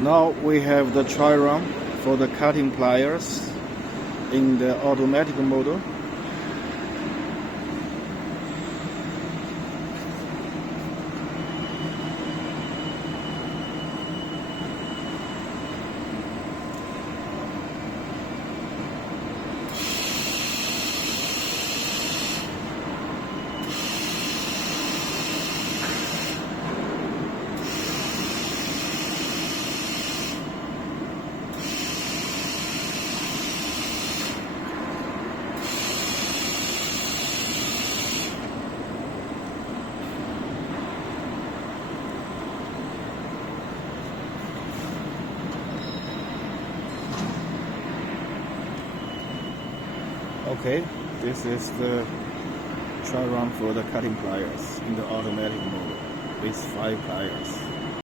Now we have the try run for the cutting pliers in the automatic mode. Okay, this is the try run for the cutting pliers in the automatic mode with 5 pliers.